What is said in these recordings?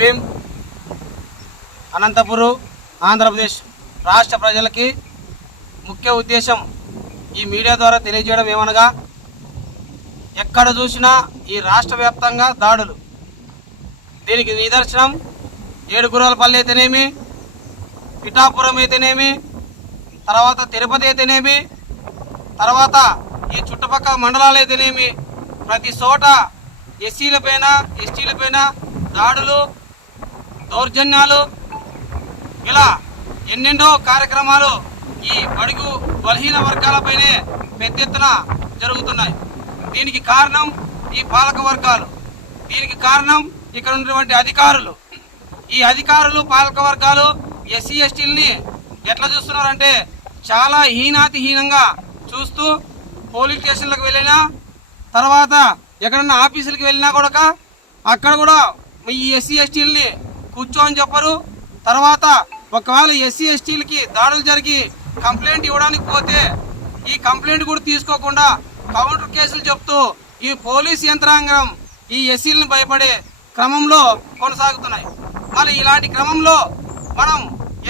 భీమ్ అనంతపురు ఆంధ్రప్రదేశ్ రాష్ట్ర ప్రజలకి ముఖ్య ఉద్దేశం ఈ మీడియా ద్వారా తెలియజేయడం ఏమనగా ఎక్కడ చూసినా ఈ రాష్ట్ర వ్యాప్తంగా దాడులు. దీనికి నిదర్శనం ఏడుగురాలపల్లి అయితేనేమి పిఠాపురం అయితేనేమి తర్వాత తిరుపతి అయితేనేమి తర్వాత ఈ చుట్టుపక్కల మండలాలు అయితేనేమి ప్రతి చోట ఎస్సీల పైన పైన దాడులు దౌర్జన్యాలు ఇలా ఎన్నెన్నో కార్యక్రమాలు ఈ బడుగు బలహీన వర్గాలపైనే పెద్ద ఎత్తున జరుగుతున్నాయి. దీనికి కారణం ఈ పాలక వర్గాలు. దీనికి కారణం ఇక్కడ ఉన్నటువంటి అధికారులు. ఈ అధికారులు పాలక వర్గాలు ఎస్సీ ఎస్టీలని ఎట్లా చూస్తున్నారంటే చాలా హీనాతిహీనంగా చూస్తూ పోలీస్ స్టేషన్లకు వెళ్ళినా తర్వాత ఎక్కడన్నా ఆఫీసులకు వెళ్ళినా కూడా అక్కడ కూడా ఈ ఎస్సీ ఎస్టీలని కూర్చోని చెప్పరు. తర్వాత ఒకవేళ ఎస్సీ ఎస్టీలకి దాడులు జరిగి కంప్లైంట్ ఇవ్వడానికి పోతే ఈ కంప్లైంట్ కూడా తీసుకోకుండా కౌంటర్ కేసులు చెప్తూ ఈ పోలీస్ యంత్రాంగం ఈ ఎస్సీలను భయపడే క్రమంలో కొనసాగుతున్నాయి. మరి ఇలాంటి క్రమంలో మనం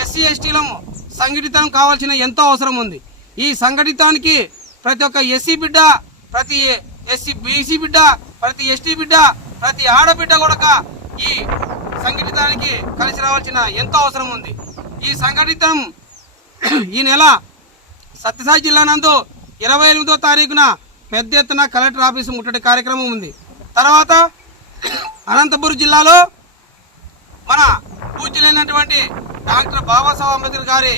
ఎస్సీ ఎస్టీలము సంఘటితం కావాల్సిన ఎంతో అవసరం ఉంది. ఈ సంఘటితానికి ప్రతి ఒక్క ఎస్సీ బిడ్డ ప్రతి ఎస్సీ బీసీ బిడ్డ ప్రతి ఎస్టీ బిడ్డ ప్రతి ఆడబిడ్డ కూడా ఈ సంఘటితానికి కలిసి రావాల్సిన ఎంతో అవసరం ఉంది. ఈ సంఘటితం ఈ నెల సత్యసాయి జిల్లా నందు ఇరవై ఎనిమిదో తారీఖున పెద్ద ఎత్తున కలెక్టర్ ఆఫీసు ముట్టడి కార్యక్రమం ఉంది. తర్వాత అనంతపురం జిల్లాలో మన పూజలైనటువంటి డాక్టర్ బాబాసాహెబ్ అంబేద్కర్ గారి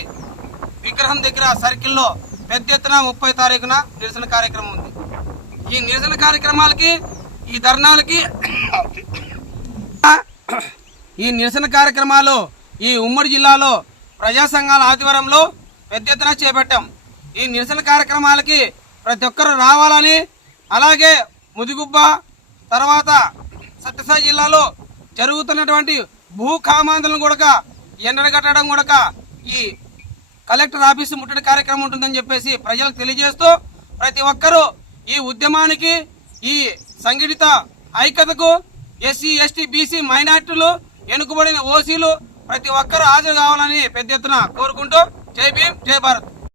విగ్రహం దగ్గర సర్కిల్లో పెద్ద ఎత్తున ముప్పై తారీఖున నిరసన కార్యక్రమం ఉంది. ఈ నిరసన కార్యక్రమాలకి ఈ ధర్నాలకి ఈ నిరసన కార్యక్రమాలు ఈ ఉమ్మడి జిల్లాలో ప్రజా సంఘాల ఆధ్వర్యంలో పెద్ద ఎత్తున చేపట్టాం. ఈ నిరసన కార్యక్రమాలకి ప్రతి ఒక్కరు రావాలని అలాగే ముదిగుబ్బ తర్వాత సత్యసాయి జిల్లాలో జరుగుతున్నటువంటి భూ కామాందలను కూడా ఎండగట్టడం కూడా ఈ కలెక్టర్ ఆఫీసు ముట్టడి కార్యక్రమం ఉంటుందని చెప్పేసి ప్రజలకు తెలియజేస్తూ ప్రతి ఒక్కరూ ఈ ఉద్యమానికి ఈ సంఘటిత ఐక్యతకు ఎస్సీ ఎస్టీ బీసీ మైనార్టీలు వెనుకబడిన ఓసీలు ప్రతి ఒక్కరూ హాజరు కావాలని పెద్ద ఎత్తున కోరుకుంటూ జై భీమ్ జై భారత్.